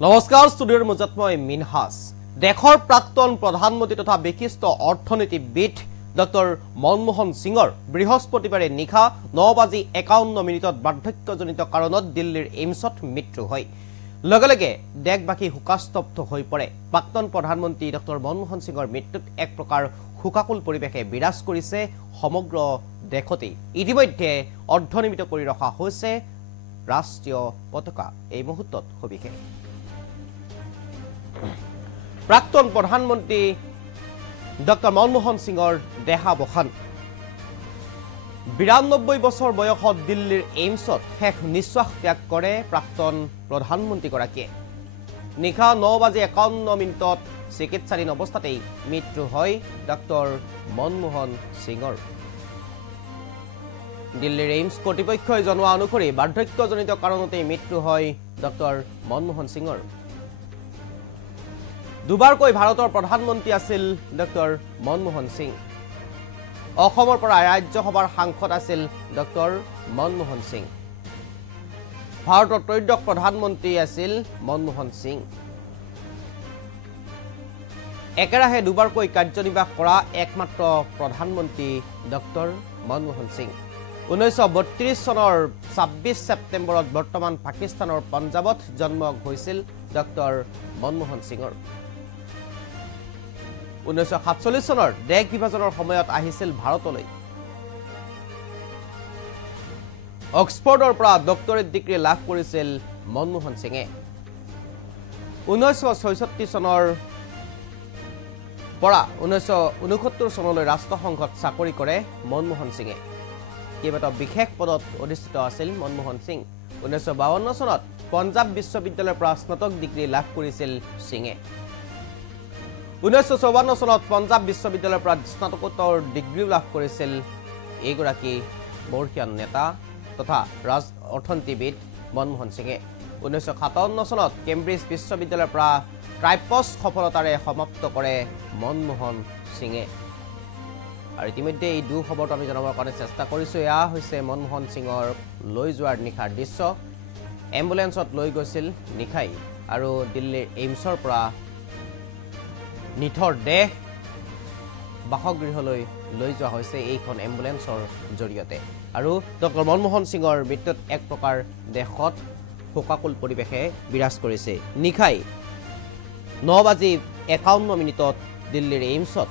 নমস্কাৰ ষ্টুডিঅ'ৰ মাজত মই মিনহাজ দেশৰ প্ৰাক্তন প্ৰধানমন্ত্ৰী তথা বিশিষ্ট অৰ্থনীতিবিদ ডক্টৰ মনমোহন সিঙৰ বৃহস্পতিবাৰে নিশা 9:51 বাৰ্ধক্যজনিত কাৰণত দিল্লীৰ এইমছত মৃত্যু হয় লগে লগে দেশবাসী শোকাস্তব্ধ হৈ পৰে প্ৰাক্তন প্ৰধানমন্ত্ৰী ডক্টৰ মনমোহন সিঙৰ মৃত্যুত এক প্ৰকাৰ শোকাকুল পৰিৱেশে বিৰাজ কৰিছে সমগ্ৰ দেশতে ইতিমধ্যে অৰ্ধনিমিত কৰি ৰখা হৈছে ৰাষ্ট্ৰীয় পতাকা এই মুহূৰ্তত সবিশেষ প্ৰাক্তন প্ৰধানমন্ত্ৰী ডক্টৰ মনমোহন সিঙৰ দেহাৱসান 92 বছৰ বয়সত দিল্লীৰ এইমছত শেষ নিশ্বাস ত্যাগ কৰে প্ৰাক্তন প্ৰধানমন্ত্ৰীগৰাকীয়ে নিশা 9:51 চিকিৎসাধীন অৱস্থাতেই মৃত্যু হয় ডক্টৰ মনমোহন সিঙৰ দিল্লীৰ এইমছ কৰ্তৃপক্ষই জনোৱা অনুসৰি বাৰ্ধক্যজনিত কাৰণতে মৃত্যু হয় ডক্টৰ মনমোহন সিঙৰ দুবাৰকৈ ভাৰতৰ প্ৰধানমন্ত্ৰী আছিল ডক্টৰ মনমোহন সিং অসমৰ পৰা ৰাজ্যসভাৰ সাংসদ আছিল ডক্টৰ মনমোহন সিং ভাৰতৰ ত্ৰয়োদশ প্ৰধানমন্ত্ৰী আছিল মনমোহন সিং একেৰাহে দুবাৰকৈ কাৰ্যনিৰ্বাহ কৰা একমাত্ৰ প্ৰধানমন্ত্ৰী ডক্টৰ মনমোহন সিং 1932 চনৰ 26 ছেপ্টেম্বৰত বৰ্তমান পাকিস্তানৰ পঞ্জাবত জন্ম হৈছিল ডক্টৰ মনমোহন সিঙৰ 1947 চনৰ দেশ বিভাজনৰ সময়ত আহিছিল ভাৰতলৈ অক্সফৰ্ডৰ পৰা ডক্টৰেট ডিগ্ৰী লাভ কৰিছিল মনমোহন সিঙে 1966 চনৰ পৰা 1969 চনলৈ ৰাষ্ট্ৰসংঘত চাকৰি কৰে মনমোহন সিঙে কেইবাটাও বিশেষ পদত অধিষ্ঠিত আছিল মনমোহন সিং 1952 চনত পঞ্জাব বিশ্ববিদ্যালয়ৰ পৰা স্নাতক ডিগ্ৰী লাভ কৰিছিল সিঙে 1954 চনত পঞ্জাব বিশ্ববিদ্যালয়ৰ পৰা স্নাতকোত্তৰ ডিগ্ৰী লাভ কৰিছিল এইগৰাকী বৰ্ষীয়ান নেতা তথা অৰ্থনীতিবিদ মনমোহন সিঙে 1957 চনত কেম্ব্ৰিজ বিশ্ববিদ্যালয়ৰ পৰা ট্ৰাইপছ সফলতাৰে সমাপ্ত কৰে মনমোহন সিঙে আৰু ইতিমধ্যে এই দুই খবৰটো আমি জনাবৰ কাৰণে চেষ্টা কৰিছো এয়া হৈছে মনমোহন সিঙৰ লৈ যোৱাৰ নিশাৰ দৃশ্য এম্বুলেন্সত লৈ গৈছিল নিখাই আৰু দিল্লীৰ এইমছৰ পৰা নিথৰ দেহ বাসগৃহলৈ লৈ যোৱা হৈছে এইখন এম্বুলেন্সৰ জৰিয়তে আৰু ডক্টৰ মনমোহন সিঙৰ মৃত্যুত এক প্ৰকাৰ দেশত শোকাকুল পৰিৱেশে বিৰাজ কৰিছে নিখাই 9:51 দিল্লীৰ এইমছত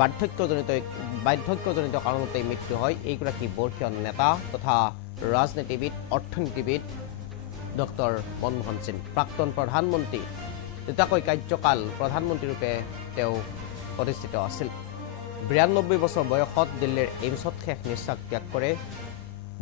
বাৰ্ধক্যজনিত কাৰণতে মৃত্যু হয় এইগৰাকী বৰ্ষীয়ান নেতা তথা ৰাজনীতিবিদ অৰ্থনীতিবিদ ডক্টৰ মনমোহন সিং প্ৰাক্তন প্ৰধানমন্ত্ৰী দুটাকৈ কাৰ্যকাল প্ৰধানমন্ত্ৰীৰূপে তেওঁ প্ৰতিষ্ঠিত আছিল 92 বছৰ বয়সত দিল্লীৰ এইমছত শেষ নিশ্বাস ত্যাগ কৰে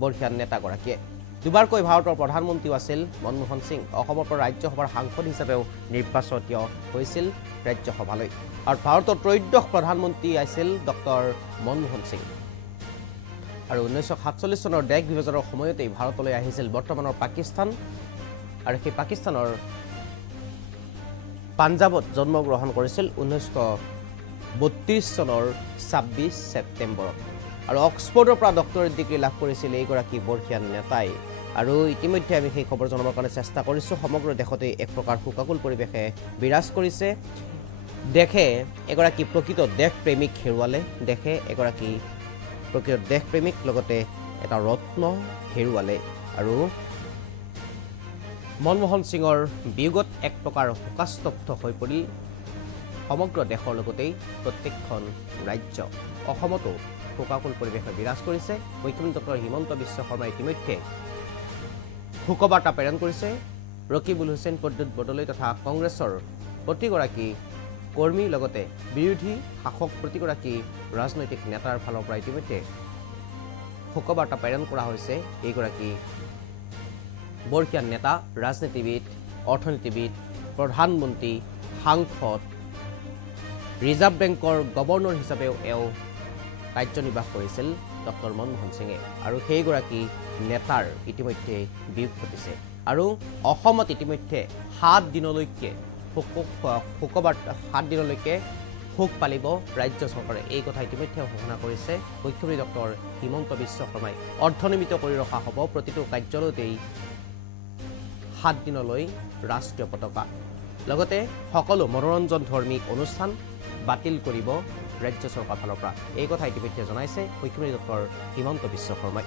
বৰ্ষীয়ান নেতাগৰাকীয়ে দুবাৰকৈ ভাৰতৰ প্ৰধানমন্ত্ৰীও আছিল মনমোহন সিং অসমৰ পৰা ৰাজ্যসভাৰ সাংসদ হিচাপেও নিৰ্বাচিত হৈছিল ৰাজ্যসভালৈ আৰু ভাৰতৰ ত্ৰয়োদশ প্ৰধানমন্ত্ৰী আছিল ডক্টৰ মনমোহন সিং আৰু 1947 চনৰ দেশ বিভাজনৰ সময়তেই ভাৰতলৈ আহিছিল বৰ্তমানৰ পাকিস্তান আৰু সেই পাকিস্তানৰ পঞ্জাবত জন্মগ্ৰহণ কৰিছিল 1932 চনৰ 26 ছেপ্টেম্বৰত আৰু অক্সফৰ্ডৰ পৰা ডক্টৰেট ডিগ্ৰী লাভ কৰিছিল এইগৰাকী বৰ্ষীয়ান নেতাই আৰু ইতিমধ্যে আমি সেই খবৰ জনাবৰ কাৰণে চেষ্টা কৰিছো সমগ্ৰ দেশতে এক প্ৰকাৰ শোকাকুল পৰিৱেশে বিৰাজ কৰিছে দেখে এগৰাকী প্ৰকৃত দেশপ্ৰেমিক হেৰুৱালে দেখে এগৰাকী প্ৰকৃত দেশপ্ৰেমিক লগতে এটা ৰত্ন হেৰুৱালে আৰু মনমোহন সিঙৰ বিয়োগত এক প্ৰকাৰ শোকাস্তব্ধ হৈ পৰিল সমগ্ৰ দেশৰ লগতে প্ৰত্যেকখন ৰাজ্য অসমতো শোকাকুল পৰিৱেশে বিৰাজ কৰিছে মুখ্যমন্ত্ৰী ডক্টৰ হিমন্ত বিশ্ব শৰ্মাই ইতিমধ্যে শোকবাৰ্তা প্ৰেৰণ কৰিছে ৰকিবুল হুছেইন পদ্মুত বদলৈ তথা কংগ্ৰেছৰ প্ৰতিগৰাকী কৰ্মী লগতে বিৰোধী শাসক প্ৰতিগৰাকী ৰাজনৈতিক নেতাৰ ফালৰ পৰা ইতিমধ্যে শোকবাৰ্তা প্ৰেৰণ কৰা হৈছে এইগৰাকী বৰ্ষীয়ান নেতা ৰাজনীতিবিদ অৰ্থনীতিবিদ প্ৰধানমন্ত্ৰী সাংসদ ৰিজাৰ্ভ বেংকৰ গভৰ্ণৰ হিচাপেও এওঁ কাৰ্যনিৰ্বাহ কৰিছিল ডক্টৰ মনমোহন সিঙে আৰু সেইগৰাকী নেতাৰ ইতিমধ্যে বিয়োগ ঘটিছে আৰু অসমত ইতিমধ্যে 7 দিনলৈকে শোক পালিব ৰাজ্য চৰকাৰে এই কথা ইতিমধ্যে ঘোষণা কৰিছে মুখ্যমন্ত্ৰী ডক্টৰ হিমন্ত বিশ্ব শৰ্মাই অৰ্ধনিমিত কৰি ৰখা হ'ব প্ৰতিটো কাৰ্যালয়তেই 7 দিনলৈ ৰাষ্ট্ৰীয় পতাকা লগতে সকলো মনোৰঞ্জন ধৰ্মী অনুষ্ঠান বাতিল কৰিব ৰাজ্য চৰকাৰ ফালৰ পৰা এই কথা ইতিমধ্যে জনাইছে মুখ্যমন্ত্ৰী ডক্টৰ হিমন্ত বিশ্ব শৰ্মাই